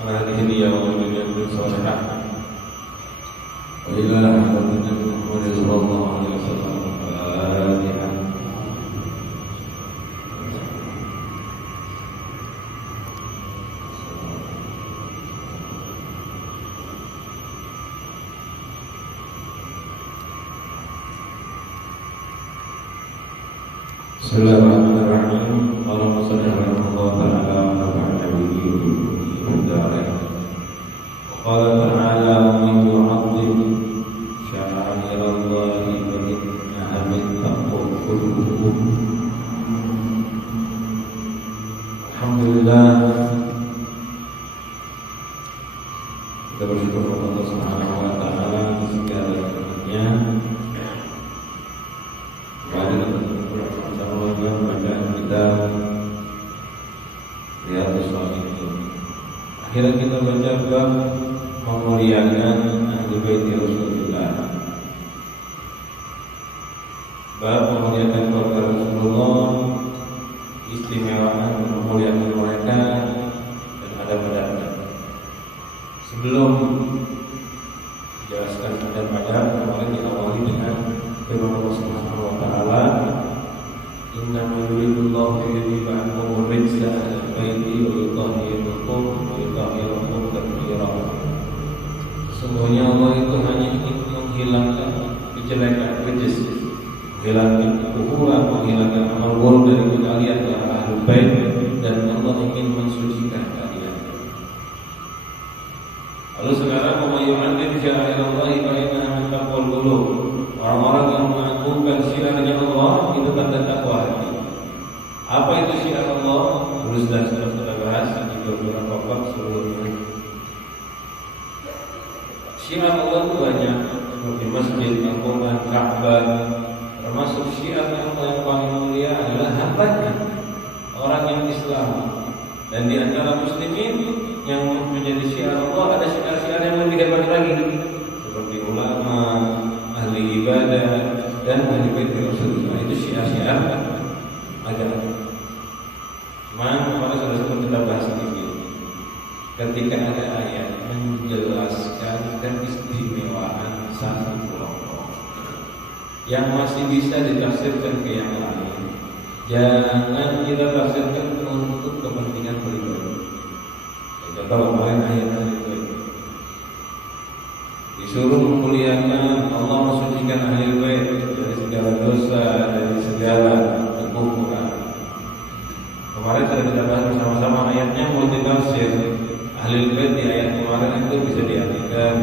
على هذه النية ومن الصالحات وإلى حضرة النبي محمد صلى الله عليه وسلم. الفاتحة. Bismillahirrahmanirrahim. Allahumma shalli ala Muhammad wa ala alihi wa sahbihi. Qala ta'ala wa man yu'azzim sya'airallahi fa innaha min taqwal qulub. Alhamdulillah, kita bersyukur kepada Allah Subhanahu wa taala atas segala nikmatnya. Kita Riyadhus Shalihin. Akhirnya kita baca bab memuliakan ahli bait Rasulullah. Bab memuliakan keluarga Rasulullah, istimewaan memuliakan mereka dan adab-adabnya. Sebelum dijelaskan adab-adab, kemarin diawali dengan firman Allah Subhanahu wa taala, innama yuridullahu liyudhiba ankum ar-rijsa ahlal baiti wa yutahhirakum tatheera. Sesungguhnya Allah itu hanya ingin menghilangkan kejelekan, menghilangkan kekufuran, menghilangkan amal buruk dari kalian para ahlul bait, dan Allah ingin mensucikan kalian. Lalu sekarang yu'adzim sya'airallahi fa innaha min taqwal qulub. Orang-orang yang mengagungkan syiarnya Allah itu tanda takwa hati. Apa itu syiar Allah? Sudah kita bahas di beberapa bab sebelumnya. Syiar Allah itu banyak, seperti masjid, Al-Quran, Ka'bah. Termasuk syiar Allah yang paling mulia adalah hambanya, orang yang Islam. Dan di antara muslimin yang menjadi syiar Allah ada syiar-syiar yang lebih hebat lagi, seperti ulama, ahli ibadah, dan ahli bait Rasulullah. Itu syiar-syiar agama. Cuma kemarin sudah sempat kita bahas sedikit. Ketika ada ayat menjelaskan keistimewaan satu kelompok yang masih bisa ditafsirkan ke yang lain, jangan kita tafsirkan untuk kepentingan pribadi. Contoh kemarin ayat itu disuruh memuliakan Allah, mensucikan ahli bait dari segala dosa, dari segala kekufuran. Kemarin sudah kita bahas bersama-sama, ayatnya multitafsir. Ahli bait di ayat kemarin itu bisa diartikan,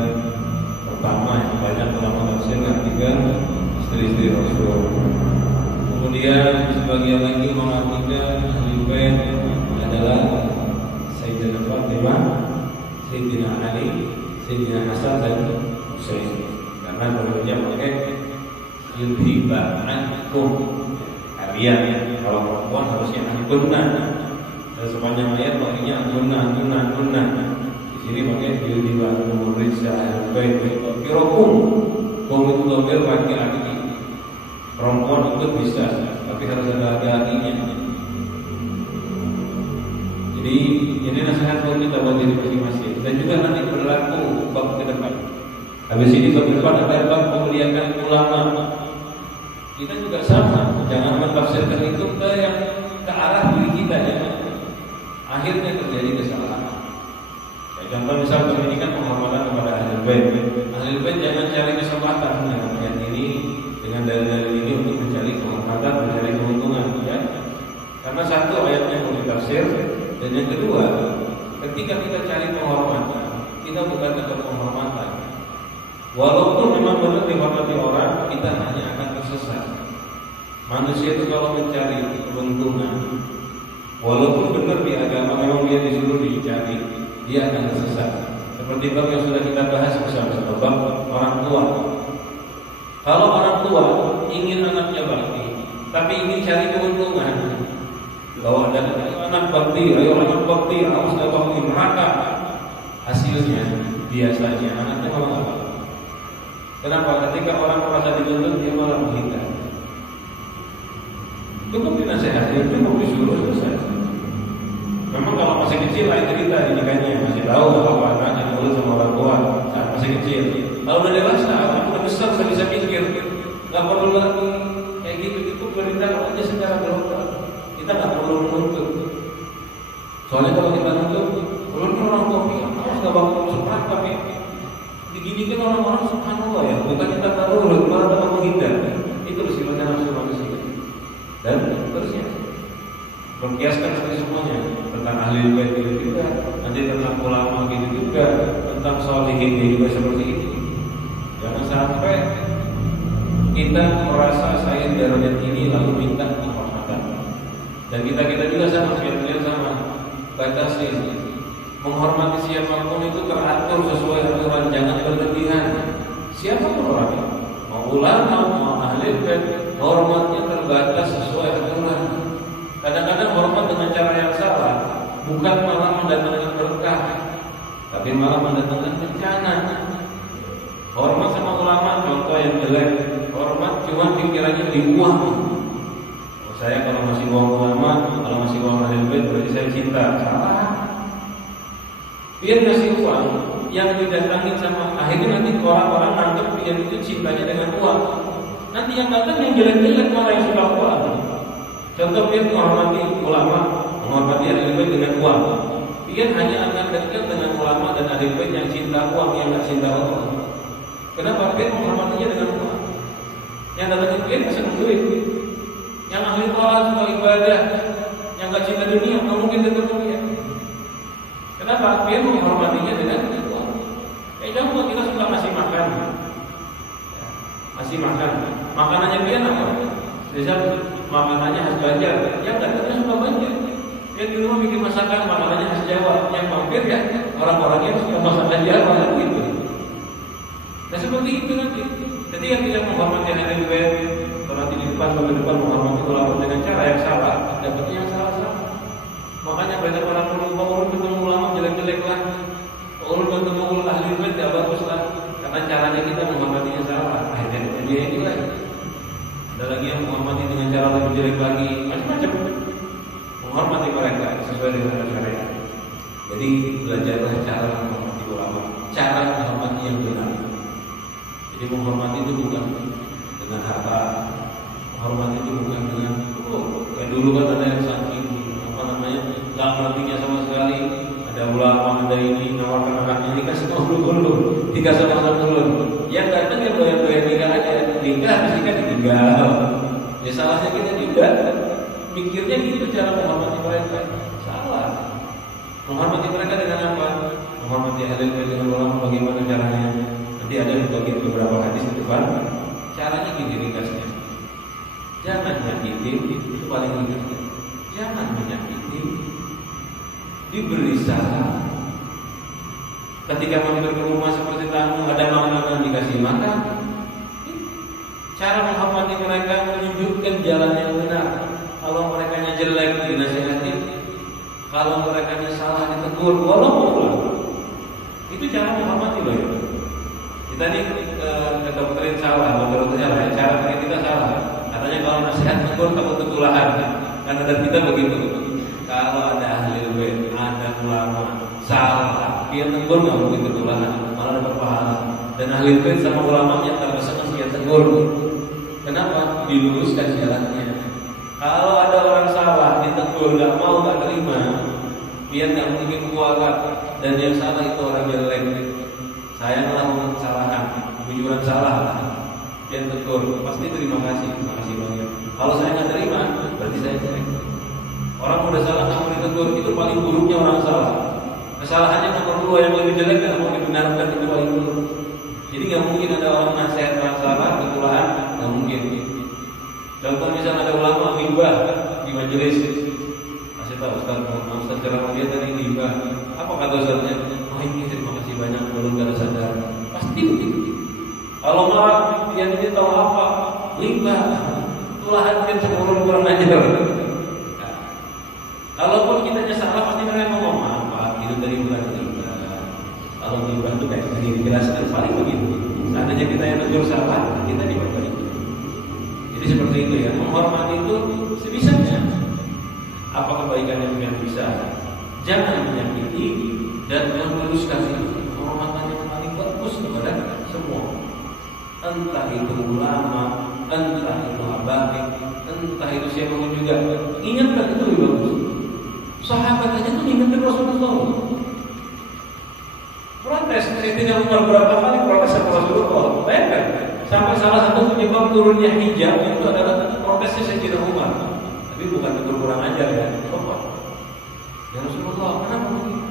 pertama yang banyak ulama tafsir mengartikan istri-istri Rasul. Kemudian sebagian lagi mengartikan ahli bait adalah Sayyidina Fatimah, Sayyidina Ali, Sayyidina Hasan dan Husain. Karena berbeda pakai yudhiba ankum kalian. Kalau perempuan harusnya ankunna. Dan sepanjang ayat maknanya ankunna. Di sini pakai yudhiba ankum rijsa ahlal bait wa yutahhirakum. Kum itu domir laki-laki. Perempuan itu bisa, tapi harus ada hati-hatinya. Jadi ini nasihat buat kita buat diri masing-masing, dan juga nanti berlaku bab ke depan. Habis ini bab depan ada bab memuliakan ulama. Kita juga sama, jangan mentafsirkan itu ke arah diri kita ya. Akhirnya terjadi kesalahan. Contoh misal pendidikan penghormatan kepada ahli bait. Ahli bait jangan cari kesempatan dengan ayat ini, dengan dalil-dalil ini untuk mencari kehormatan, mencari keuntungan ya. Karena satu ayatnya mau ditafsir. Dan yang kedua, ketika kita cari penghormatan, kita bukan dapat penghormatan. Walaupun memang benar dihormati orang, kita hanya akan tersesat. Manusia itu kalau mencari keuntungan, walaupun benar di agama memang dia disuruh dicari, dia akan tersesat. Seperti bab yang sudah kita bahas bersama-sama, bab orang tua. Kalau orang tua ingin anaknya bakti, tapi ingin cari keuntungan, bahwa ada anak bakti, harus dapat neraka. Hasilnya biasanya anaknya malah apa? Kenapa? Ketika orang merasa dituntut, dia malah menghindar. Cukup dinasehati, cukup disuruh selesai. Memang kalau masih masih kecil lain cerita didikannya, masih tahu apa anaknya nurut sama orang tua saat masih kecil. Kalau udah dewasa, udah besar sudah bisa mikir, nggak perlu lagi kayak gitu bertindak aja secara berubah. Kita nggak perlu menuntut. Soalnya kalau kita nuntut, kalau orang kopi, harus nggak bakal seperti tapi diginikan orang-orang subhanallah ya, bukan kita taruh, malah tetap menghindar. Itu sifatnya nafsu manusia. Dan terusnya berkiaskan seperti semuanya tentang ahli bait itu juga, nanti tentang ulama gitu juga, tentang sholihin juga seperti itu. Jangan sampai kita merasa saya derajat ini lalu minta penghormatan. Dan kita juga sama, kalian sama, batasi menghormati siapapun itu teratur sesuai aturan, jangan berlebihan. Siapapun orangnya, mau ulama, mau ahli bait, hormatnya terbatas sesuai aturan. Kadang-kadang hormat dengan cara yang salah, bukan malah mendatangkan berkah, tapi malah mendatangkan bencana. Hormat sama ulama, contoh yang jelek, hormat cuma pikirannya di uang. Saya kalau masih uang ulama, kalau masih uang ahli bait berarti saya cinta. Salah. Biar ngasih uang yang didatangin sama, akhirnya nanti orang-orang nganggap dia itu cintanya dengan uang. Nanti yang datang yang jelek-jelek malah yang suka uang. Contoh dia menghormati ulama, menghormati ahli bait dengan uang. Dia hanya akan dekat dengan ulama dan ahli bait yang cinta uang, yang nggak cinta Allah. Kenapa? Dia menghormatinya dengan uang. Yang datang dia senang duit. Yang ahli sholat, suka ibadah, yang nggak cinta dunia, nggak mungkin ketemu dia. Kenapa? Dia menghormatinya dengan uang. Contoh kita suka ngasih makan, ngasih makan, makanannya dia apa? Misal makanannya khas Banjar, yang datangnya suka Banjar. Yang di rumah bikin masakan makanannya khas Jawa, yang mampir ya orang-orangnya suka masakan Jawa gitu. Nah seperti itu nanti. Ketika kita menghormati ahli bait, nanti di depan menghormati ulama dengan cara yang salah, dapatnya yang salah. Makanya banyak orang ulun ketemu ulama jelek-jelek lah, ulun ketemu ahli bait tidak bagus lah, karena caranya kita menghormatinya salah. Akhirnya dia ini lagi. Ada lagi yang menghormati dengan cara lebih jelek lagi, macam-macam. Menghormati mereka sesuai dengan syariat. Jadi belajarlah cara menghormati ulama, cara menghormati yang benar. Jadi menghormati itu bukan dengan harta, menghormati itu bukan dengan kayak dulu kan ada yang saking nggak ngertinya sama sekali. Ada ulama, ada ini nawarkan anaknya nikah sama ulun, nikah sama ulun. Yang datang yang doyan nikah aja, nikah habis nikah ditinggal. Ya salahnya kita juga mikirnya gitu cara menghormati mereka. Salah. Menghormati mereka dengan apa? Menghormati ahli bait dengan ulama bagaimana caranya? Nanti ada dibagi beberapa hadis di depan. Caranya gini ringkasnya. Jangan nyakitin, itu paling ringkasnya. Jangan menyakiti, diberi saran. Ketika mampir ke rumah seperti tamu, ada makanan dikasih makan. Cara menghormati mereka menunjukkan jalan yang benar. Kalau mereka jelek dinasihati, kalau mereka salah ditegur, walaupun itu cara menghormati loh. Kita nih ke dokterin salah, menurutnya lah, cara kita salah. Katanya kalau nasihat tegur takut ketulahan. Karena dari kita begitu. Kalau ada ahli bait, ada ulama salah, dia tegur nggak mungkin ketulahan, malah dapat pahala. Dan ahli bait sama ulamanya terkesan dia tegur. Kenapa? Diluruskan jalannya. Kalau ada orang salah, ditegur nggak mau, nggak terima, biar nggak mungkin kualat. Dan yang salah itu orang jelek. Saya melakukan kesalahan, bujuran salah. Dia tegur, pasti terima kasih banyak. Kalau saya nggak terima, berarti saya jelek. Orang udah salah nggak mau ditegur, itu paling buruknya orang salah. Kesalahannya nomor 2 yang lebih jelek nggak mau dibenarkan, itu paling buruk. Jadi nggak mungkin ada orang nasihat orang salah, ketulahan, nggak mungkin. Contoh misalnya ada ulama ghibah di majelis, kasih tahu Ustaz ceramah dia tadi ghibah. Apa kata Ustaznya? Oh ini terima kasih banyak, belum ada sadar. Pasti begitu. Kalau marah, dia tidak tahu apa, ghibah. Tulahan kan sepuluh kurang ajar. Kalaupun kita salah pasti mereka ngomong apa? Itu tadi bukan ghibah. Kalau ghibah itu kayak tadi dijelaskan paling begitu. Seandainya kita yang tegur salah, kita diperbaiki. Jadi seperti itu ya, menghormati itu sebisanya. Apa kebaikan yang bisa? Jangan menyakiti dan meluruskan penghormatan yang paling bagus kepada semua. Entah itu ulama, entah itu habaib, entah itu siapa pun juga. Ingatkan itu lebih bagus. Sahabat aja tuh ingatkan Rasulullah. Protes, Sayyidina Umar berapa kali protes sama Rasulullah. Bayangkan, sampai salah satu penyebab turunnya hijab itu adalah protesnya Sayyidina Umar. Tapi bukan itu kurang ajar ya. Coba. Ya Rasulullah, kenapa begitu?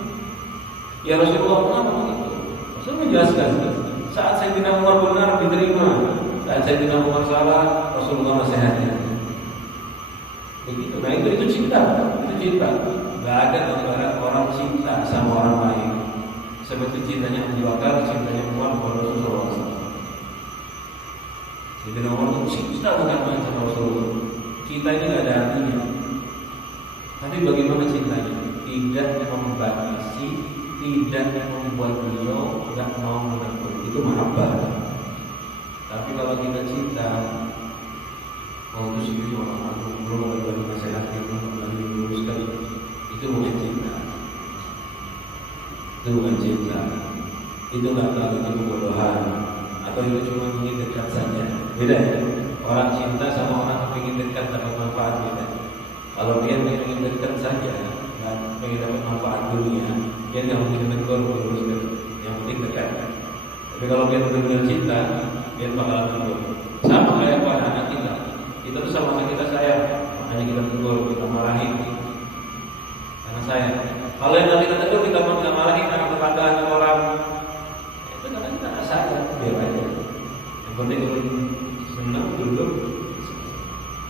Ya Rasulullah, kenapa begitu? Rasul menjelaskan. Saat Sayyidina Umar benar diterima, saat Sayyidina Umar salah, Rasulullah nasihatnya. Begitu. Nah itu cinta, itu cinta. Gak ada gambaran orang cinta sama orang lain seperti cintanya Abu Bakar, cintanya Umar kepada Rasulullah. Sayyidina Umar itu cinta bukan main sama Rasulullah. Cinta ini gak ada artinya. Tapi bagaimana cintanya? Tidak membatasi, tidak membuat beliau gak mau menekun. Itu mahabbah. Tapi kalau kita cinta, oh itu sih orang belum ada nasihat yang luruskan. Itu bukan cinta. Itu bukan cinta. Itu nggak tahu itu kebodohan atau itu cuma ingin dekat saja. Beda ya. Orang cinta sama orang ingin dekat dapat manfaat beda. Kalau dia ingin dekat saja, nggak ingin dapat manfaat dunia, dia nggak mungkin tegur meluruskan. Yang penting dekat. Tapi kalau dia benar-benar cinta, dia bakalan tegur. Sama kayak pada anak kita. Kita tuh sama anak kita sayang, makanya kita tegur, kita marahin. Karena sayang. Kalau yang nanti kita tegur, kita marahin karena tetanggaan orang. Itu karena kita nggak sayang, biar aja. Yang penting senang duduk.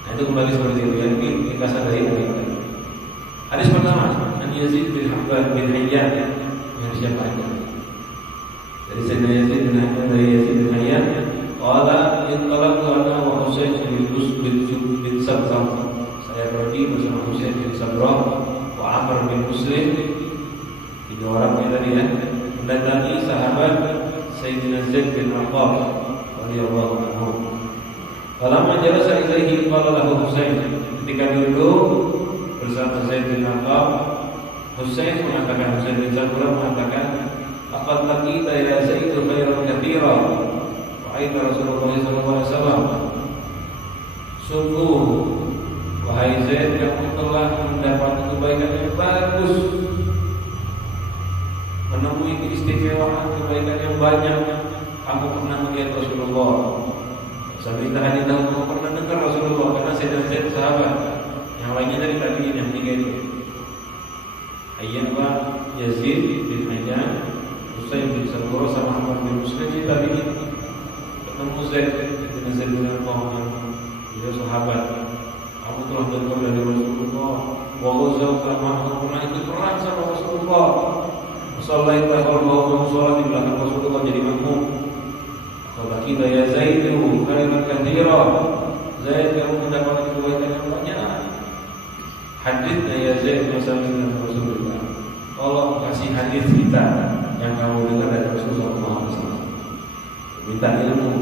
Nah itu kembali seperti itu. Yang ini kita sadari dari kita. Hadis pertama, An Yazid bin Habban bin Hayyan, yang siapa aja? Dari Sayyidina Yazid bin Hayyan, dari Yazid bin Hayyan, qala intalaqtu ana wa Husain bin Sabrah. Saya pergi bersama Husain bin Sabrah wa Amr bin Muslim. Tiga orang ini tadi ya. Mendatangi sahabat Sayyidina Zaid bin Arqam radhiyallahu anhu. Falamma jalasa ilaihi qala lahu Husain. Ketika duduk bersama Zaid bin Arqam, Husain bin Sabrah mengatakan, "Laqad laqita ya Zaid khairan katsira." Wahai Rasulullah SAW, sungguh wahai Zaid, kamu telah mendapat kebaikan yang bagus, menemui keistimewaan kebaikan yang banyak. Kamu pernah melihat Rasulullah. Sampai tadi tahu kamu pernah dengar Rasulullah, karena saya dan Zaid sahabat. Yang lainnya dari tadi yang tiga itu. Hayyan wa Yazid bin Hayyan, Husain bin Sabrah sama Amr bin Muslim tadi. Ketemu Zaid bin Arqam, dia sahabat. Kamu telah dengar dari Rasulullah. Wa ghazawta ma'ahu, pernah ikut perang sama Rasulullah. Sallaita qalbahu, salat di belakang Rasulullah jadi makmum. Qala kita ya Zaid khairan katsira. Zaid, kamu mendapat kebaikan yang banyak. Haditsnya ya Zaid masalah dengan Rasulullah. Tolong kasih hadis kita yang kamu dengar dari Rasulullah SAW. Minta ilmu.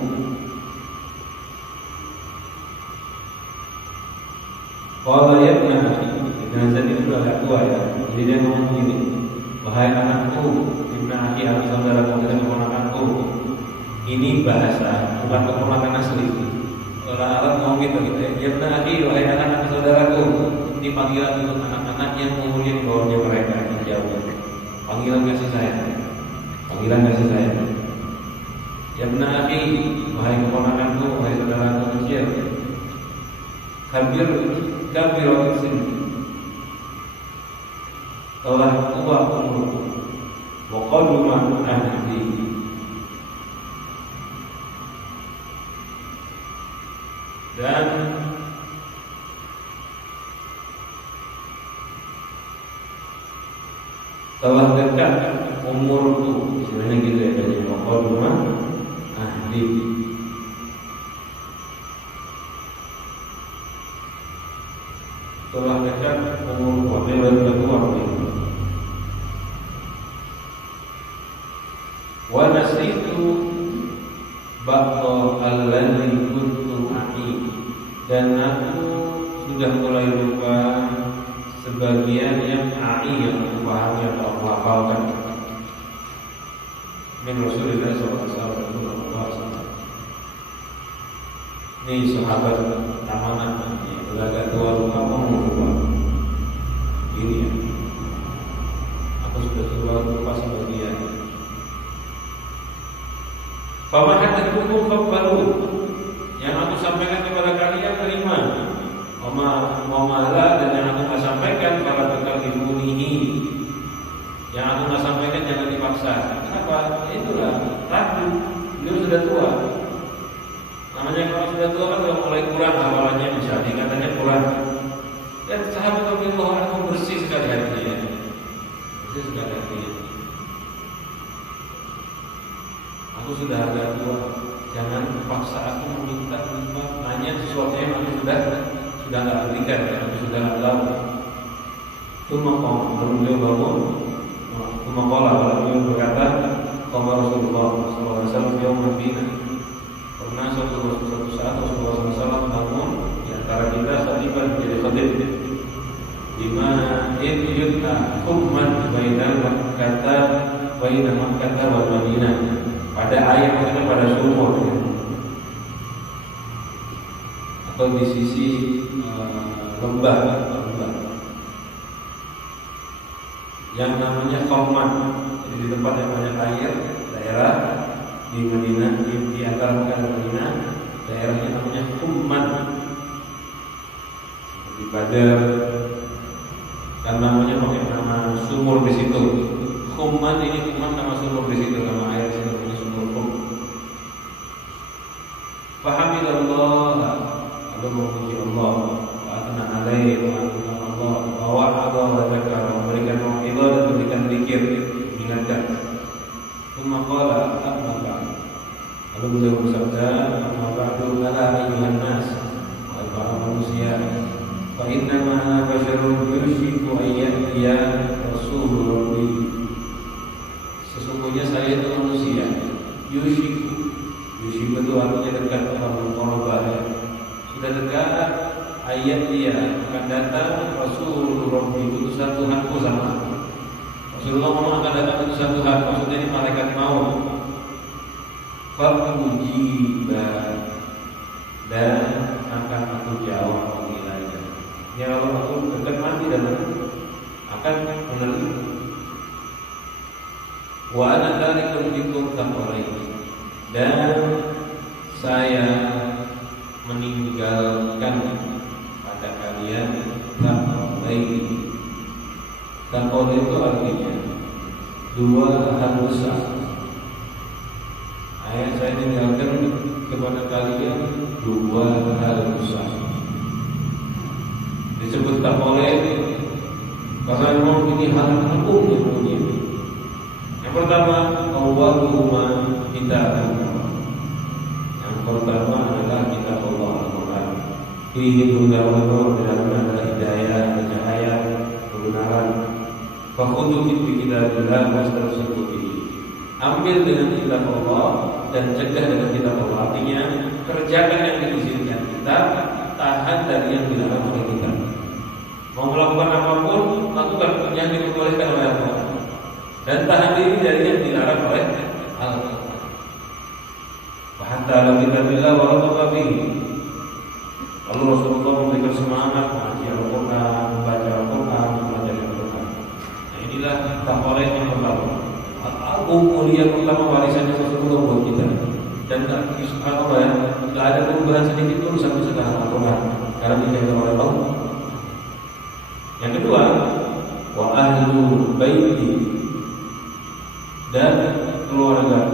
Kalau dia pernah Zaid itu agak tua ya, jadi dia ngomong begini, wahai anakku, ibnu akhi, anak saudaraku, dan keponakanku. Ini bahasa, bukan keponakan asli. Orang Arab ngomong gitu ya, ibnu akhi, wahai anak saudaraku. Ini panggilan untuk anak-anak yang umurnya di bawahnya mereka yang jauh. Panggilan kasih sayang. Panggilan kasih sayang. Ibnu akhi, wahai keponakanku, wahai saudaraku kecil. Kabir sini. Telah tua umurku. Wa qaduma ahli. Dan telah dekat umurku, istilahnya gitu ya, dari qaduma ahli. Telah dekat umurku, dia sudah tua. Wa nasitu ba'da alladhi kuntu a'i, dan aku sudah mulai lupa sebagian yang AI yang pahami atau menghafalkan min Rasulullah sallallahu alaihi wasallam. Ini sahabat amanah udah agak tua lupa lupa. Ini ya. Aku sudah tua lupa sebagian. Famahadakum faqbalu. Yang aku sampaikan kepada kalian terima. Mamalah dan yang aku nggak sampaikan para tukalifunihi. Yang aku nggak sampaikan jangan dipaksa. Kenapa? Itulah ragu. Beliau sudah tua. Namanya kalau sudah tua kan sudah mulai kurang hafalannya, misalnya katanya kurang. Dan sahabat Rasulullah aku bersih sekali hatinya. Bersih sekali hatinya. Aku sudah agak tua. Jangan paksa aku meminta nanya sesuatu yang aku sudah nggak berikan, ya, aku sudah nggak tahu. Lalu beliau bangun. Lalu beliau berkata, "Qala Rasulullah sallallahu alaihi wasallam yaum Madinah." Pernah suatu saat Rasulullah SAW bangun di antara kita khutbah menjadi khutib. Lima yutna hukman bainal Makkah wal Madinah. Pada ayat maksudnya pada sumur, ya. Atau di sisi lembah yang namanya Khomman. Jadi di tempat yang banyak air, daerah di Madinah, di antara Makkah dan Madinah, daerahnya namanya Khomman. Di Badar, dan namanya pakai nama sumur di situ. Khomman ini cuma nama sumur di situ, nama air di situ namanya sumur Khom. Fahamidallah, lalu memuji Allah, wa atna alaihi wa atna Allah, wa wa'adha wa zakara, memberikan mau'izah dan memberikan zikir, mengingatkan. Tsumma qala amma ba'd. Lalu beliau bersabda, amma ba'du ala ayyuhan nas, wahai para manusia, fa inna ma ana basyarun yushiku ayyatiya rasulur rabbi. Sesungguhnya saya itu manusia. Yushiku itu artinya dekat, sudah dekat. Ayat dia akan datang Rasulur Rabbi, utusan Tuhanku sama. Rasulullah ngomong akan datang utusan Tuhan, maksudnya ini malaikat maut. Fakujiba, dan akan aku jawab panggilannya. Ya kalau aku dekat mati dan akan menerima. Wa ana tarikum bikum taqaraini, dan saya meninggalkan pada kalian taqaraini. Taqar itu artinya dua hal besar. Saya meninggalkan kepada kalian dua hal besar. Disebut taqaraini karena memang ini hal agung yang mulia. Yang pertama, awwaluhuma kitabullah. Yang pertama adalah kitab Allah Al-Quran. Fihi hudan wa nur, dalamnya adalah hidayah, cahaya, kebenaran. Fakhudhu bi kitabillah wastamsiku bihi. Ambil dengan kitab Allah dan cegah dengan kitab Allah. Artinya kerjakan yang diizinkan kita, tahan dari yang dilarang oleh kita. Mau melakukan apapun, lakukan yang diperbolehkan oleh Allah. Dan tahan diri dari yang dilarang oleh Allah. Hatta kita bila walau bihi. Lalu Rasulullah memberikan semangat mengaji Al-Quran, membaca Al-Quran, mempelajari Al-Quran. Nah inilah taqwa yang pertama. Agung mulia pertama warisannya Rasulullah buat kita. Dan subhanallah ya, tidak ada perubahan sedikit pun sampai sekarang Al-Quran karena dijaga oleh Allah. Yang kedua, wa ahlu baiti, dan keluarga.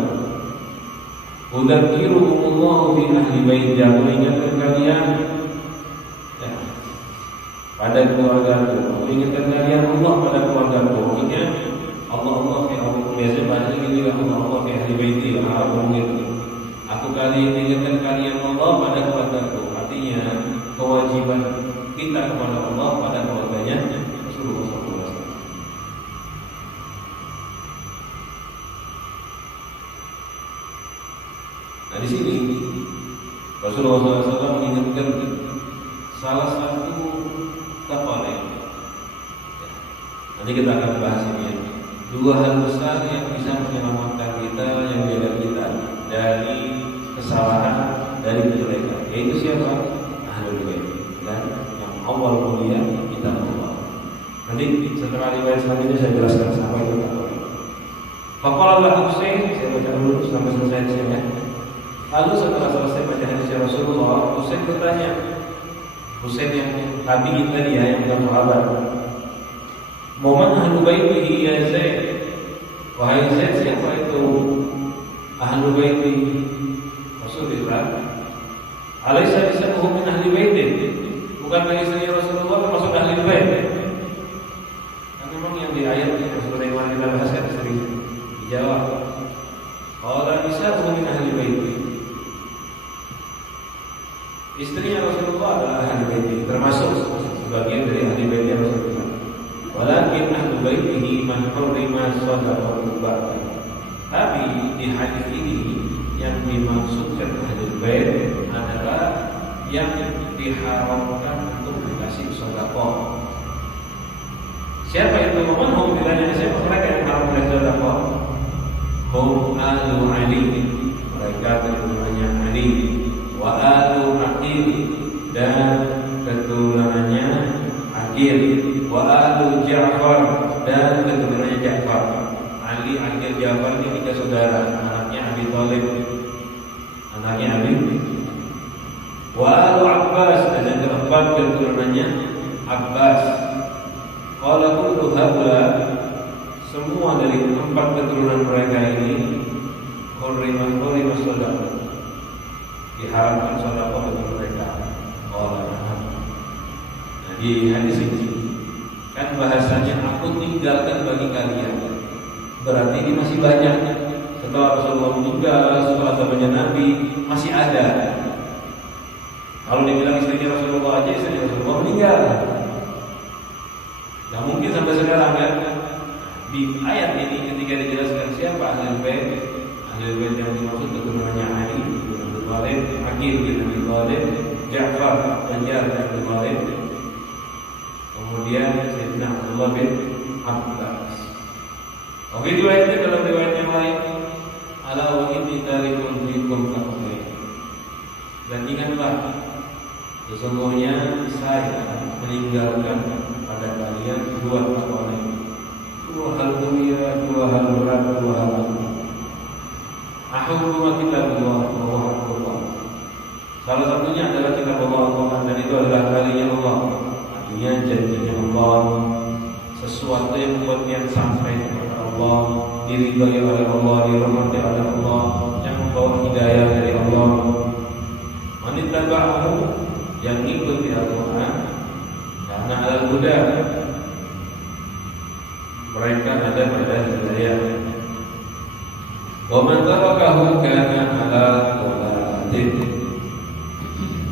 Udzakirukumullahu fi ahli baiti, aku ingatkan kalian ya, pada keluarga. Aku ingatkan kalian Allah pada keluarga. Maksudnya Allah fi ahli, biasanya bahasa ini juga Allah fi ahli baiti. Aku ingatkan kalian Allah pada keluarga. Artinya kewajiban kita kepada Allah pada keluarganya Rasulullah SAW. Nah di sini Rasulullah SAW mengingatkan salah satu taqwa Nanti kita akan bahas ini ya. Dua hal besar yang bisa menyelamatkan kita, yang menjaga kita dari kesalahan, dari kejelekan. Yaitu siapa? Ahlul bait. Dan yang awal mulia kita Allah. Nanti setelah riwayat selanjutnya saya jelaskan sampai itu. Faqala lahu Husain, saya baca dulu sampai selesai sini. Lalu setelah selesai baca hadis Rasulullah, Husain bertanya. Husain yang tabi'in tadi ya, yang bukan sahabat. Momen Ahlul Baitihi ya Zaid. Wahai Zaid, siapa itu Ahlul Baitihi? Rasulullah. Alaysa bisabuhu min ahli baiti? Bukankah istri Rasulullah termasuk ahli bait? Kan memang yang di ayat yang Rasulullah yang kita bahas kan sering dijawab. Qala bisabuhu min ahli baiti. Istrinya Rasulullah adalah ahli baiti, termasuk sebagian dari ahli baitnya Rasulullah. Walakin ahli baitihi man hurrima shadaqatu ba'da. Tapi di hadis ini yang dimaksudkan ahli bait adalah yang diharamkan untuk dikasih sedekah. Siapa itu? Hum bilanya siapa mereka yang haram dikasih sedekah? Hum alu Ali, mereka keturunannya Ali, wa alu Aqil, dan keturunannya Aqil, wa alu Ja'far, dan keturunannya Ja'far. Ali, Aqil, Ja'far ini tiga saudara, anaknya Abi Thalib, anaknya Abi. Wa alu Abbas, dan yang keempat keturunannya Abbas. Qala kullu haula, semua dari empat keturunan mereka ini hurrima shadaqah, diharamkan sedekah bagi mereka. Qala na'am. Nah, di hadis ini kan bahasanya aku tinggalkan bagi kalian. Berarti ini masih banyak. Setelah Rasulullah meninggal, setelah zamannya Nabi, masih ada. Kalau dibilang istrinya Rasulullah aja, istrinya Rasulullah meninggal. Gak mungkin sampai sekarang kan. Di ayat ini ketika dijelaskan siapa ahli bait, ahli bait yang dimaksud keturunannya Ali bin Abi Thalib, Aqil bin Abi Thalib, Ja'far dan Ja'far bin Abi Thalib, kemudian Sayyidina Abdullah bin Abbas. Oke, riwayatnya dalam riwayat yang lain, ala wa inni tarikun fikum faqih. Dan ingatlah, sesungguhnya saya meninggalkan pada kalian dua perkara, dua hal mulia, dua hal berat, dua hal penting. Ahukumah kitabullah wa haqqullah. Salah satunya adalah kitab Allah, dan itu adalah kalinya Allah. Artinya janjinya Allah, sesuatu yang membuat yang sampai kepada Allah, diridhai oleh Allah, dirahmati oleh Allah, yang membawa hidayah dari Allah. Wanita ba'ahu, yang ikuti Al-Quran, karena al-huda, mereka ada pada hidayah. Wa man tarakahu kana ala dhalatin,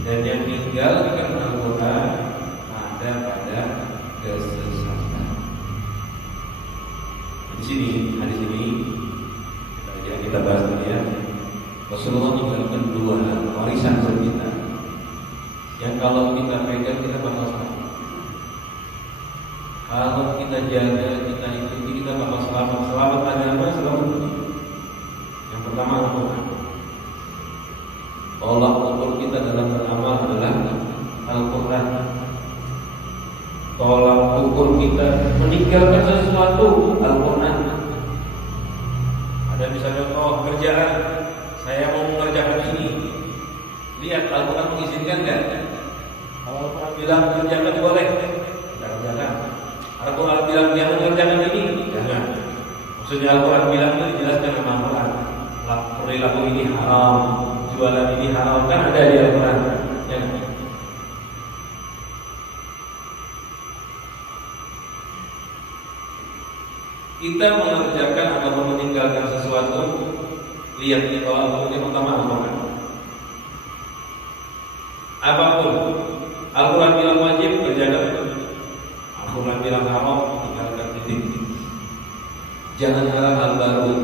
dan yang meninggalkan Al-Quran ada pada kesesatan. Di sini, hadis ini kita bahas tadi ya. Rasulullah meninggalkan dua hal warisan kita, yang kalau kita pegang kita bakal selamat. Kalau kita jaga, kita ikuti, kita bakal selamat. Selamat agama, selamat dunia. Yang pertama Al-Quran. Tolak ukur kita dalam beramal adalah Al-Quran. Tolak ukur kita meninggalkan sesuatu Al-Quran. Ada misalnya kerjaan, saya mau mengerjakan ini. Lihat Al-Quran mengizinkan enggak? Kalau Al-Quran bilang mengerjakan boleh, kita kerjakan. Al-Quran bilang jangan mengerjakan ini, jangan. Maksudnya Al-Quran bilang itu dijelaskan sama Al-Quran. Perilaku ini haram, jualan ini haram, kan ada di Al-Quran. Jangan. Kita mengerjakan atau meninggalkan sesuatu, lihat ini kalau yang pertama Al-Quran. Apapun Al-Quran bilang wajib, kerjakan. Al-Quran bilang haram, tinggalkan titik. Jangan haram hal baru.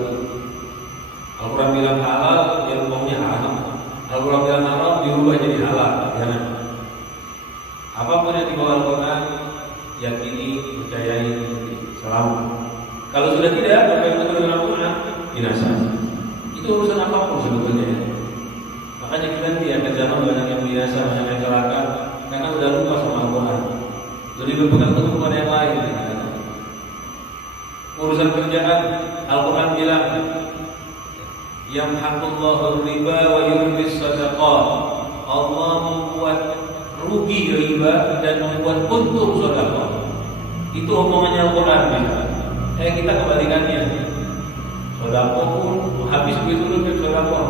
Al-Quran bilang halal, dia hukumnya haram. Al-Quran bilang haram, dirubah jadi halal. Jangan. Apapun yang dibawa Al-Quran, yakini, percayai. selamat. Kalau sudah tidak, maka itu dengan Al-Quran binasa. Itu urusan apapun sebetulnya. Makanya kita lihat ke zaman banyak yang binasa, banyak yang celaka, karena sudah lupa sama Al-Quran. Jadi berpegang teguh kepada yang lain. Urusan kerjaan, Al-Quran bilang, yamhaqullahu riba wa yurbis sadaqah. Allah membuat rugi riba dan membuat untung sedekah. Itu omongannya Al-Quran. Kita kebalikannya. Sedekah pun habis begitu dulu sedekah.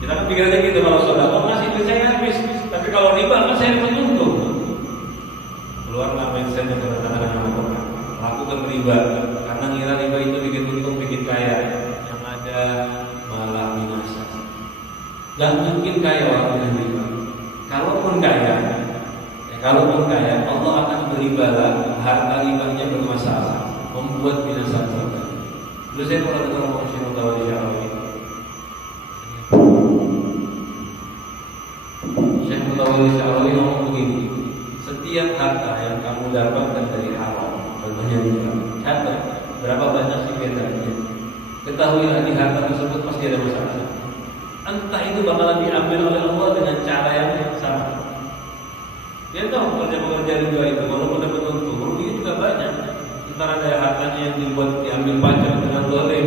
Kita kan pikirnya gitu, kalau sedekah masih duit saya habis, tapi kalau riba kan saya dapat untung. Keluarlah mindset yang bertentangan dengan Al-Quran. Lakukan riba karena ngira riba itu bikin untung, bikin kaya. Yang ada malah binasa. Gak mungkin kaya orang dengan riba. Kalaupun kaya, Allah akan beri bala harta ribanya bermasalah, membuat binasa kita. Dulu saya pernah dengar orang Syekh Mutawalli Syarawi. Syekh Mutawalli Syarawi ngomong begini, setiap harta yang kamu dapatkan dari haram, contohnya riba, catat berapa banyak sih bedanya. Ketahuilah di harta tersebut pasti ada masalah. Entah itu bakalan diambil oleh Allah dengan cara yang sama. Dia tahu pekerja-pekerja riba itu walaupun dapat untung, rugi juga banyak. Entar ada hartanya yang diambil pajak dengan zalim,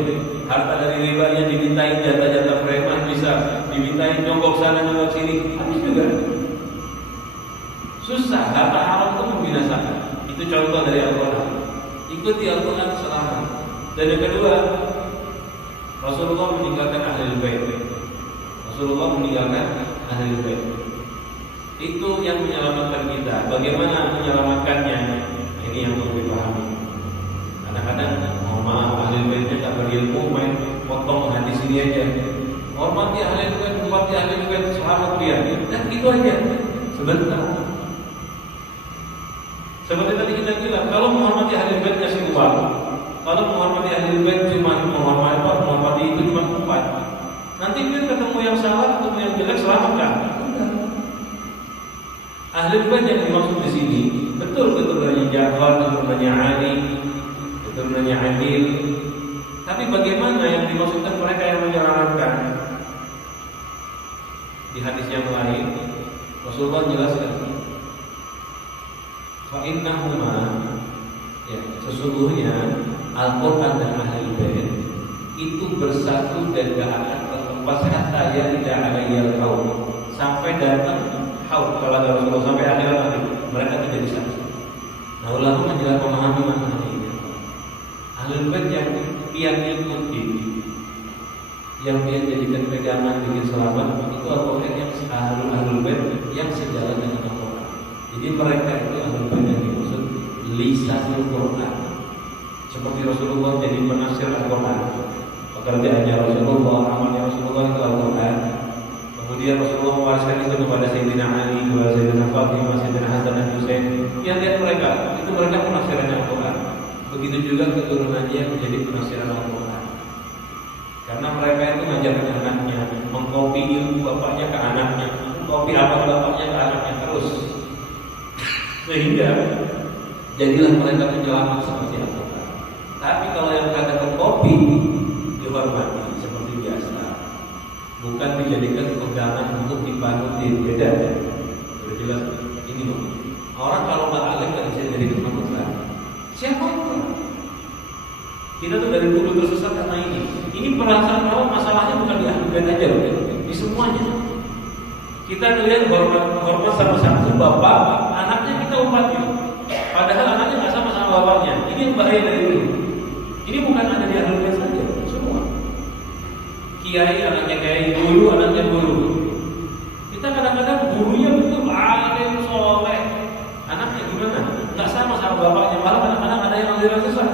harta dari ribanya dimintain jatah-jatah preman, bisa dimintain nyogok sana nyogok sini, habis juga. Susah, harta haram itu membinasakan. Itu contoh dari Al-Quran. Ikuti Al-Quran selamat. Dan yang kedua, Rasulullah meninggalkan ahli bait. Itu yang menyelamatkan kita. Bagaimana menyelamatkannya? Ini yang perlu dipahami. Kadang-kadang, mohon maaf, ahli baitnya tak berilmu, main potong hadis ini aja. Hormati ahli bait, hormati ahli bait, selamat dia. Dan itu aja. Sebentar. Seperti tadi kita bilang, kalau menghormati ahli bait kasih uang. Kalau menghormati ahli bait cuma menghormati itu cuma umpan. Nanti dia ketemu yang salah, ketemu yang jelek, selamatkan. Ahli bait yang dimaksud di sini betul keturunannya Ja'far, keturunannya Ali, keturunannya Adil. Tapi bagaimana yang dimaksudkan mereka yang menyarankan? Di hadis yang lain Rasulullah jelaskan, fa innahuma, sesungguhnya Al-Quran dan ahli bait itu bersatu dan gak akan terlepas hatta ya tidak ada yang tahu sampai datang haud kalau ada Rasulullah sampai akhirat nanti mereka menjadi satu. Nah, ulama menjelaskan memahami makna ini. Ahlul bait yang ikuti, yang dia jadikan pegangan bikin selamat itu Al-Quran yang ahlul bait yang sejalan dengan Al-Quran. Jadi mereka itu ahlul bait yang dimaksud lisanul Quran. Seperti Rasulullah jadi penafsir Al-Quran. Pekerjaannya Rasulullah, amalnya Rasulullah itu Al-Quran. Kemudian Rasulullah mewariskan itu kepada Sayyidina Ali, kepada Sayyidina Fatimah, Sayyidina Hasan dan Husain. Lihat mereka, itu mereka penafsiran Al-Quran. Begitu juga keturunannya menjadi penafsiran Al-Quran. Karena mereka itu mengajarkan anaknya, mengkopi ilmu bapaknya ke anaknya, mengkopi apa bapaknya ke anaknya terus. Sehingga jadilah mereka penyelamat seperti Al-Quran. Tapi kalau yang kagak terkopi dihormati seperti biasa, bukan dijadikan pegangan untuk dipanutin. Beda. Sudah jelas ini loh. Orang kalau nggak alim nggak bisa jadi panutan. Siapa itu? Kita tuh dari dulu tersesat karena ini. Ini perasaan bahwa masalahnya bukan di ahli bait aja, di semuanya. Kita ngelihat hormat sama satu bapak, anaknya kita umpati. Padahal anaknya nggak sama bapaknya. Ini yang bahaya dari dulu. Ini bukan ada di ahli bait saja, semua. Kiai anaknya kiai, guru anaknya guru. Kita kadang-kadang gurunya betul alim soleh, anaknya gimana? Nggak sama bapaknya, malah kadang-kadang ada yang aliran sesat.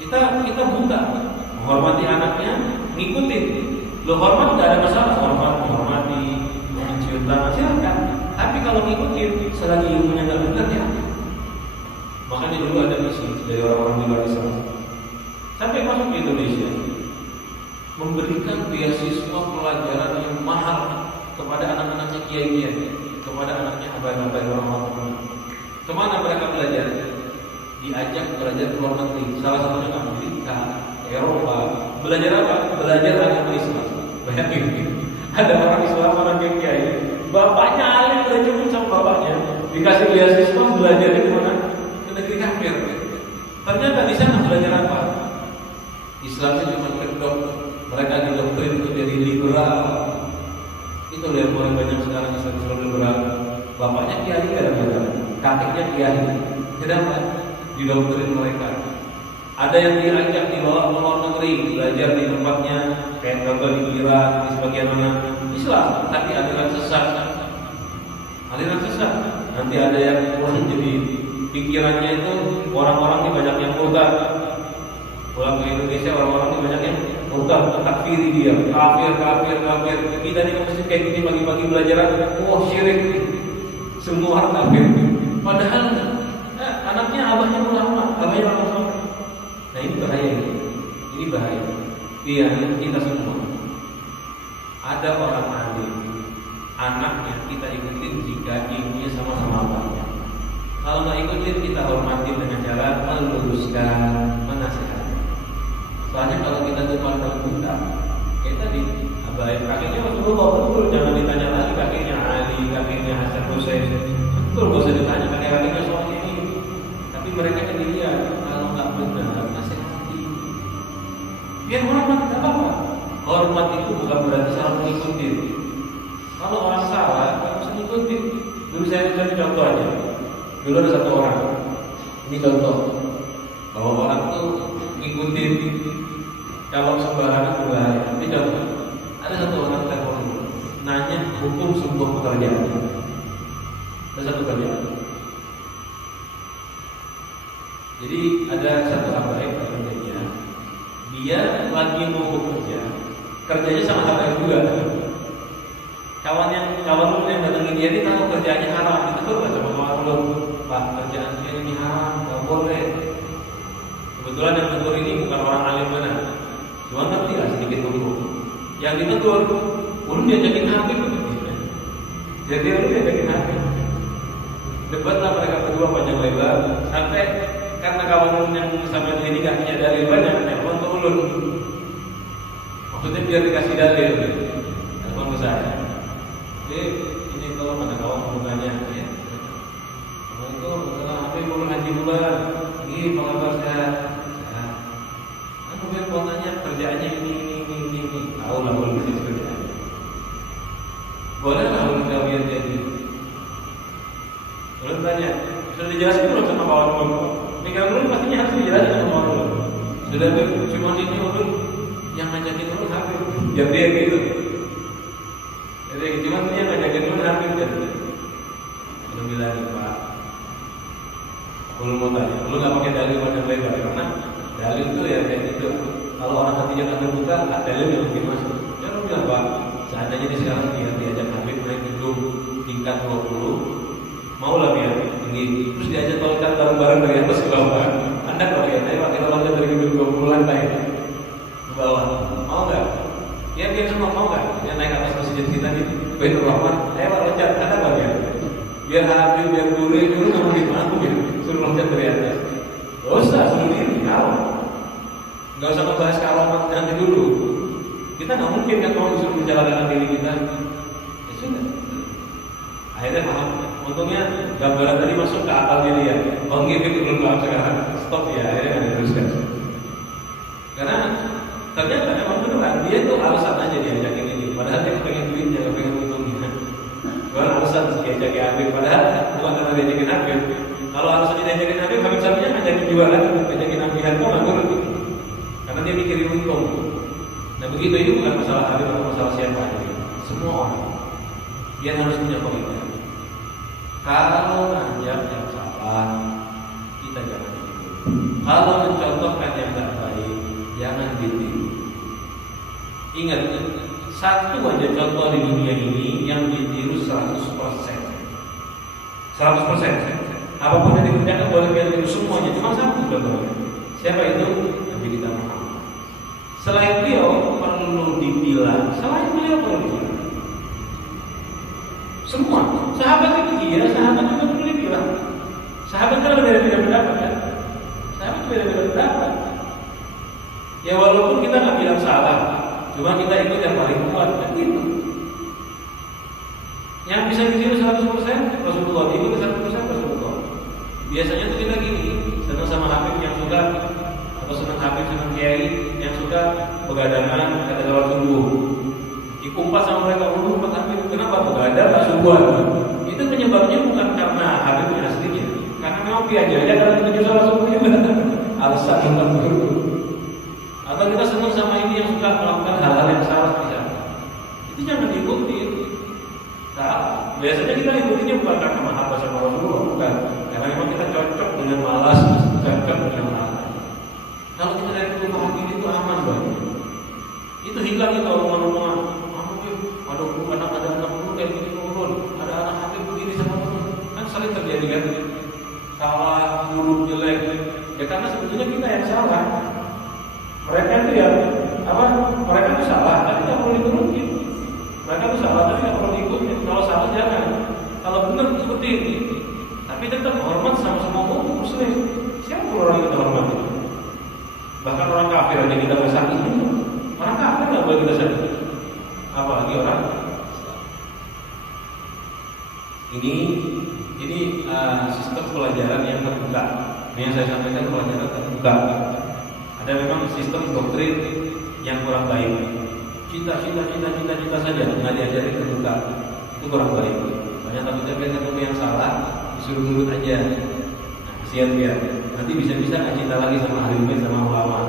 Kita buta, menghormati anaknya, ngikutin. Lo hormat nggak ada masalah, menghormati, mencium tangan silakan. Tapi kalau ngikutin, selagi ilmunya nggak benar ya. Makanya dulu ada misi dari orang-orang di luar Islam sampai masuk ke Indonesia, memberikan beasiswa pelajaran yang mahal kepada anak-anaknya kiai-kiai, kepada anaknya abang-abang orang-orang. Kemana mereka belajar? diajak belajar ke luar negeri, salah satunya ke Amerika, Eropa. Belajar apa? Belajar agama Islam. Bayangin, ada orang Islam, orang kiai, bapaknya alim, belajar sama bapaknya, dikasih beasiswa belajar di mana? Ke negeri kafir. Ternyata di sana belajar apa? Islamnya cuma kedok, mereka didoktrin untuk jadi liberal. Itu yang paling banyak sekarang Islam liberal. Bapaknya kiai kadang-kadang, kakeknya kiai. Kenapa? Didoktrin mereka. Ada yang diajak dibawa ke luar negeri belajar di tempatnya, kayak contoh di Irak, di sebagian mana Islam, tapi aliran sesat. Aliran sesat. Nanti ada yang pulang jadi pikirannya itu orang-orang ini banyak yang murtad. Pulang ke Indonesia orang-orang ini banyak yang murtad, takfiri dia, kafir. Kita di masjid kayak gini pagi-pagi belajar, syirik. Semua orang kafir. Padahal anaknya abahnya ulama, abahnya ulama. Nah ini bahaya. Ini bahaya. Iya, kita semua. Ada orang alim, anaknya kita ikutin jika ilmunya sama-sama abahnya. Kalau nggak ikutin kita hormatin dengan cara meluruskan, menasihati. Soalnya kalau kita tuh pandang buta, kayak tadi, abah kakeknya Rasulullah, betul, jangan ditanya lagi kakeknya Ali, kakeknya Hasan Hussein, betul, gak usah ditanya kakeknya soalnya ini. Tapi mereka jadi lihat, kalau nggak benar, nasihati. Biar hormat, nggak apa-apa. Hormat itu bukan berarti salah mengikuti. Kalau orang salah, nggak usah ngikutin. Dulu saya contoh aja. Dulu ada satu orang, ini contoh, bahwa orang tuh ngikutin kalau sembarangan berbahaya. Ini contoh, ada satu orang telepon nanya hukum sebuah pekerjaan. Ada satu pekerjaan. Jadi ada satu habaib kerjanya, dia lagi mau bekerja, kerjanya sama habaib juga. Kawan lu yang datangin dia ini tahu kerjaannya haram, ditegur nggak sama kawan lu? Pak, kerjaan saya ini haram, nggak boleh. Kebetulan yang tegur ini bukan orang alim mana, cuma ngerti lah sedikit hukum. Yang ditegur, lu diajakin hakim, jadi lu diajakin hakim. Debatlah mereka berdua panjang lebar, sampai karena kawan lu yang sama dia ini nggak punya dalil banyak, telepon ke ulun. Maksudnya biar dikasih dalil, telepon ke saya. Ini kalau ada kawan mau tanya, ya. Itu masalah apa yang mau ngaji bulan? Ini apa kabar sehat? Aku mau tanya kerjaannya ini. Tahu lah boleh bisnis kerjaan. Boleh lah ulun kalian jadi. Ulun tanya, sudah dijelaskan belum sama kawan ulun? Ini kan ulun pastinya harus dijelaskan sama kawan ulun. Sudah cuma ini ulun yang ngajakin ulun hampir. Ya dia gitu. Jadi cuma dia ngajakin ulun hampir jadi. Ulun bilang Pak, ulun mau tanya, ulun nggak pakai dalil panjang lebar karena dalil itu ya kayak gitu. Kalau orang hatinya nggak terbuka, dalil yang mungkin masuk. Ya ulun bilang Pak, seandainya di sekarang dia diajak Habib naik gedung tingkat 20, maulah dia tinggi, terus diajak loncat bareng-bareng dari atas ke bawah. Anda kalau ya, kita loncat dari gedung 20 lantai ke bawah, mau nggak? Ya dia semua mau nggak? Dia naik atas masjid kita nih, Baitur Rahman, loncat, ada apa ya? Biar Habib, biar guru nggak mungkin mampu ya, suruh loncat dari atas. Gak usah, suruh diri, kalau nggak usah membahas kealaman nanti dulu. Kita nggak mungkin kan mau disuruh menjalankan diri kita. Ya sudah. Akhirnya paham. Untungnya gambaran tadi masuk ke akalnya dia. Oh gitu belum paham sekarang. Stop ya, akhirnya nggak diteruskan. Karena ternyata memang beneran dia tuh alasan aja diajakin ini. Padahal dia pengen duitnya, nggak pengen untungnya. Bukan alasan diajakin Habib. Padahal bukan karena diajakin Habib. Kalau alasan diajakin Habib, Habib sapinya ngajakin jual lagi, ngajakin Habib kok nggak ngerti. Karena dia mikirin untung. Nah begitu ini bukan masalah Habib atau masalah siapa aja. Semua orang dia harus punya komitmen. Kalau ngajak yang salah, kita jangan ikut. Kalau mencontohkan yang tidak baik, jangan ditiru. Ingat, satu aja contoh di dunia ini yang ditiru 100%. 100%. Apapun yang dikerjakan boleh kita tiru semuanya. Cuma satu contohnya. Siapa itu? Nabi kita Muhammad. Selain beliau perlu dibilang, selain beliau perlu dibilang. Semua sahabat itu sahabat juga perlu dibilang. Sahabat kan ada beda pendapat kan. Ya walaupun kita nggak bilang salah, cuma kita ikut yang paling kuat kan gitu. Yang bisa ditiru 100% Rasulullah, ikut 100% Rasulullah. Biasanya tuh kita gini, senang sama Habib yang suka, atau senang Habib, senang Kiai yang suka begadangan kata sholat subuh. Dikumpas sama mereka, Pak Habib, kenapa begadang nggak subuh? Itu penyebabnya bukan karena Habibnya aslinya, karena memang piajanya kalau menuju sholat subuh juga alasan untuk begitu. Atau kita senang sama ini yang suka melakukan hal-hal yang salah misalnya, itu jangan diikuti. Nah, biasanya kita ikutinya bukan karena mahabbah sama Rasulullah, bukan, karena memang kita cocok dengan malas, cocok dengan malas. Kalau kita dari dulu paham ini itu aman banget. Itu hilang itu omongan-omongan. Aduh, ada anak dulu kayak gini turun, ada anak Habib begini sama turun. Kan sering terjadi kan? Salah, buruk, jelek. Ya karena sebetulnya kita yang salah. Mereka itu ya apa? Mereka itu salah, tapi nggak perlu diturutin. Mereka itu salah, tapi nggak perlu diikutin. Kalau salah jangan. Kalau benar ikutin. Tapi tetap hormat sama semua umum muslim. Siapa orang yang kita hormati? Bahkan orang kafir aja kita nggak sakit. Orang kafir nggak boleh kita sakit. Apalagi orang ini sistem pelajaran yang terbuka. Ini yang saya sampaikan pelajaran terbuka. Ada memang sistem doktrin yang kurang baik. Cinta saja nggak diajari terbuka. Itu kurang baik. Banyak tapi ketemu yang salah disuruh nurut aja. Nah, kesian dia. Nanti bisa-bisa nggak cinta lagi sama ahli bait sama ulama.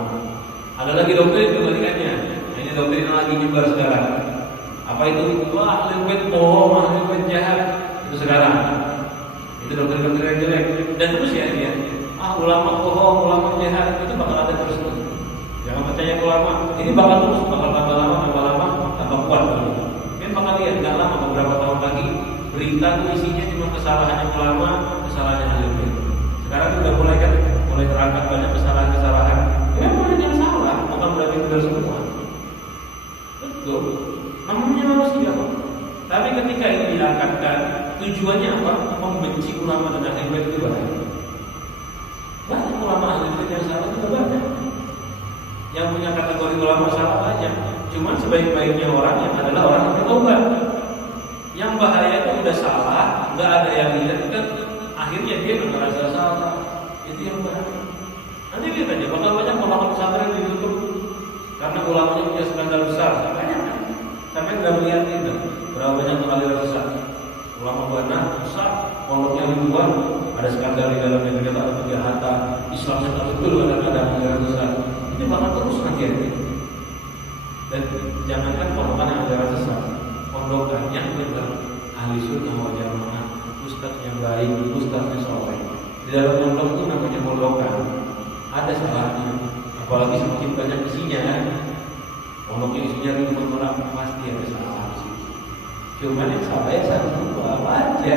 Ada lagi doktrin kebalikannya. Nah, ini doktrin yang lagi nyebar sekarang. Apa itu? Wah, ahli bait bohong, ahli bait jahat. Itu sekarang. Itu doktrin yang jelek. Dan terus ya dia. Ulama bohong, ulama jahat, itu bakal ada terus. Jangan percaya ulama. Ini bakal terus, bakal tambah lama, tambah kuat. Kan bakal lihat nggak lama beberapa tahun lagi berita tuh isinya cuma kesalahannya ulama, kesalahannya ahli bait. Sekarang itu udah mulai terangkat banyak kesalahan. Ya memang yang salah, bukan berarti benar semua. Betul. Namanya manusia. Tapi ketika ini diangkatkan, tujuannya apa? Membenci ulama dan ahli bait itu banyak ulama ahli bait yang salah juga banyak. Yang punya kategori ulama salah banyak. Cuman sebaik-baiknya orang yang adalah orang yang bertobat. Yang bahaya itu udah salah, nggak ada yang lihat kan, akhirnya dia merasa salah. Itu yang bahaya. Nanti lihat aja, bakal banyak ulama pesantren di YouTube karena ulamanya punya skandal besar. Banyak kan? Sampai nggak melihat itu berapa banyak aliran sesat. Ulama banyak besar, pondoknya ribuan, ada skandal di dalamnya, ternyata ada kejahatan, Islamnya tak betul, ada aliran sesat. Ini bakal terus nanti ya. Dan jangankan pondokan yang aliran sesat, pondokan yang benar, ahli sunnah wal jamaah, ustaz yang baik, ustaz yang soleh. Di dalam pondok itu namanya pondokan, ada salahnya. Apalagi semakin banyak isinya kan. Pondoknya isinya ribuan orang, pasti ada salah. Cuman yang salah ya satu aja.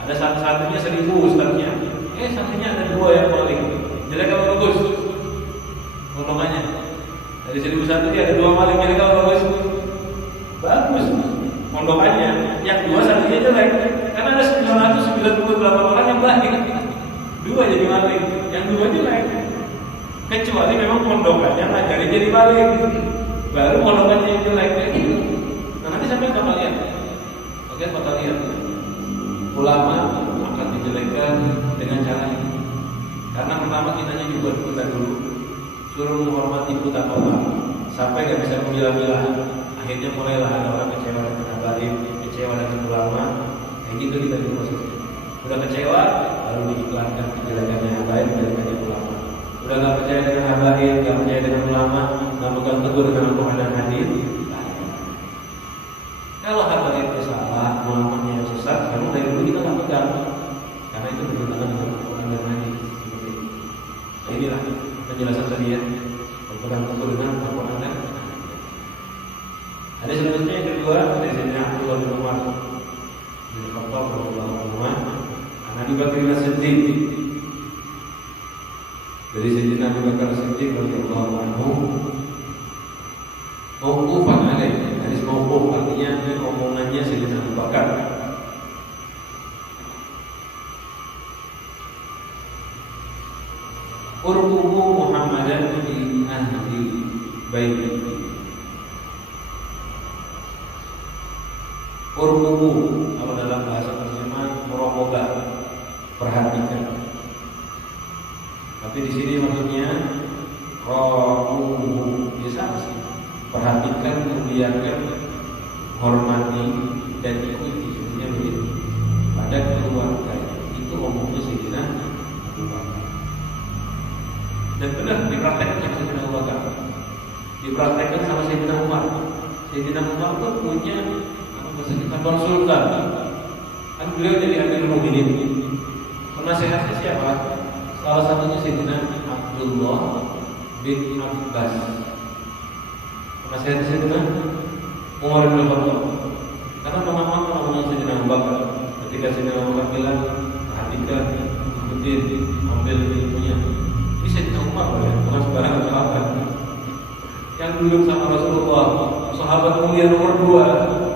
Ada satu-satunya 1000 ustaznya. Satunya ada 2 yang paling jelek kalau bagus. Pondokannya dari 1001 dia ada 2 paling jelek kalau bagus. Bagus pondokannya. Yang 2 satunya jelek. Karena ada 998 orang yang baik. 2 jadi maling, yang 2 jelek. Kecuali memang pondokannya ngajarin jadi maling. Baru pondokannya yang jelek kayak gitu. Nanti sampai bakal lihat. Oke, bakal lihat. Ulama akan dijelekkan dengan cara ini. Karena pertama kitanya juga kita dulu suruh menghormati buta kota sampai gak bisa memilah-milah. Akhirnya mulailah ada orang kecewa dengan habaib, kecewa dengan ulama. Kayak gitu kita di proses. Udah kecewa, lalu diiklankan kejelekannya habaib, kejelekannya ulama. Udah gak percaya dengan habaib, gak percaya dengan ulama, gak pegang teguh dengan Al-Quran dan hadis. Kalau habaib itu salah, ulamanya yang sesat, karena dari dulu kita nggak pegang, karena itu bertentangan dengan Al-Quran dan hadis. Nah, inilah penjelasan tadi ya, berpegang teguh dengan Al-Quran dan hadis. Ada selanjutnya yang kedua dari Sayyidina Abdullah bin Umar bin Khattab radhiyallahu anhu, an Abi Bakr as-Siddiq, dari Sayyidina Abu Bakar as-Siddiq radhiyallahu anhu, mauqufan alaih. Hadis mauquf artinya ini omongannya Sayyidina Abu Bakar. Urqubu Muhammadan fi ahli baiti. Urqubu, kalau dalam bahasa terjemahan muraqabah, perhatikan. Tapi di sini maksudnya raqubu, biasa sih. Perhatikan, muliakan, hormati dan ikuti, sebenarnya begitu. Pada keluarga itu umumnya Sayyidina Abu Bakar. Dan benar dipraktekkan sama Sayyidina Abu Bakar, dipraktekkan sama Sayyidina Umar. Sayyidina Umar itu punya konsultan, kan beliau jadi Amirul Mukminin. Penasehatnya siapa? Salah satunya Sayyidina Abdullah bin Abbas. Penasehatnya Sayyidina Umar bin Khattab. Karena pengalaman Sayyidina Abu Bakar, ketika Sayyidina Abu Bakar bilang, perhatikan, ikutin, ambil ilmunya. Ini Sayyidina Umar ya, bukan sembarangan sahabat. Yang duduk sama Rasulullah, sahabat mulia nomor 2.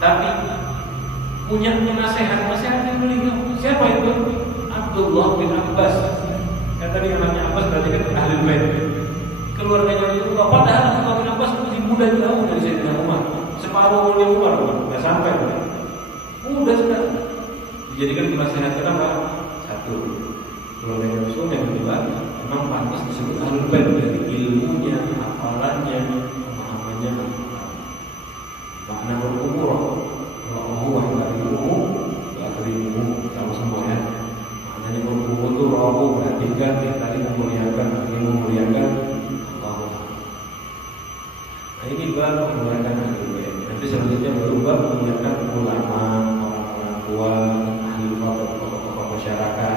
Tapi punya nasihat yang beliau. Siapa itu? Abdullah bin Abbas. Yang tadi anaknya Abbas berarti kan ahli bait. Keluarganya Rasulullah. Padahal Abdullah bin Abbas masih muda jauh dari Sayyidina Umar. Separuh umurnya Umar, nggak sampai. Muda sekali. Dijadikan nasihat kenapa? Satu, keluarga Rasul. Yang kedua, memang pantas disebut ahli bait dari ilmunya, hafalannya, pemahamannya. Makna berkumur, Allah wahdahu akrimuhu, sama semua ya. Maknanya berkumur itu rawu, perhatikan, yang tadi memuliakan, memuliakan Allah. Nah ini bab memuliakan ahli. Nanti selanjutnya baru bab memuliakan ulama, orang-orang tua, ahli tokoh masyarakat.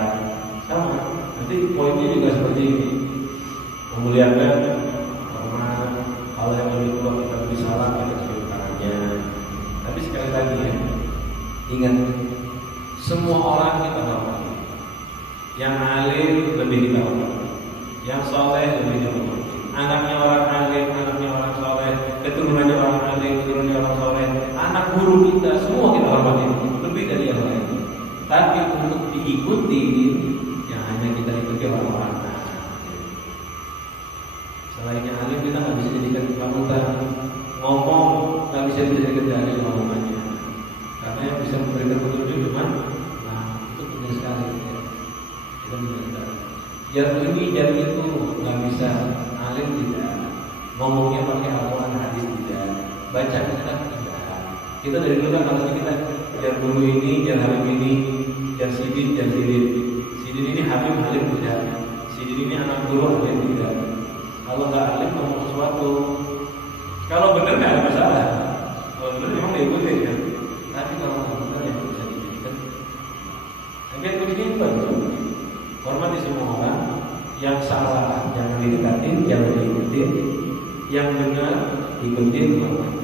Sama. Nanti poinnya juga seperti ini. Memuliakan orang, hal yang lebih tua kita beri salam, kita tapi sekali lagi ya, ingat, semua orang kita hormati. Yang alim lebih kita hormati, yang soleh lebih kita hormati. Anaknya orang alim, anaknya orang soleh, keturunannya orang alim, keturunannya orang soleh, anak guru kita, semua kita hormati, lebih dari yang lain. Tapi untuk diikuti, yang hanya kita ikuti orang-orang. Selainnya alim kita nggak bisa jadikan panutan. Ngomong nggak bisa dijadikan dalil omongannya, karena yang bisa memberikan petunjuk cuma, nah itu penting sekali ya. Kita menjaga. Jar ini, jar itu nggak bisa, alim tidak. Ngomongnya pakai Al-Quran, hadis tidak. Baca kita tidak. Kita dari dulu kan kalau kita jar dulu ini, jar halim ini, jar sidin, jar sidin. Sidin ini halim, halim tidak. Sidin ini anak guru, halim tidak. Kalau nggak halim ngomong sesuatu, kalau benar nggak ada masalah. Kalau benar memang diikuti kan. Tapi kalau nggak benar yang bisa diikuti. Agar kuncinya itu hormati semua orang. Yang salah jangan didekatin, jangan diikutin. Yang benar ikutin, hormati.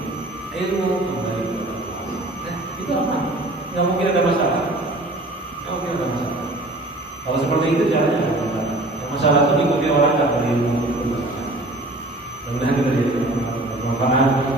Ilmu kembali kepada Allah. Itu apa? Nggak mungkin ada masalah. Nggak mungkin ada masalah. Kalau seperti itu caranya nggak ada masalah. Yang masalah itu diikuti orang nggak berilmu. Mudah-mudahan kita jadi bermanfaat.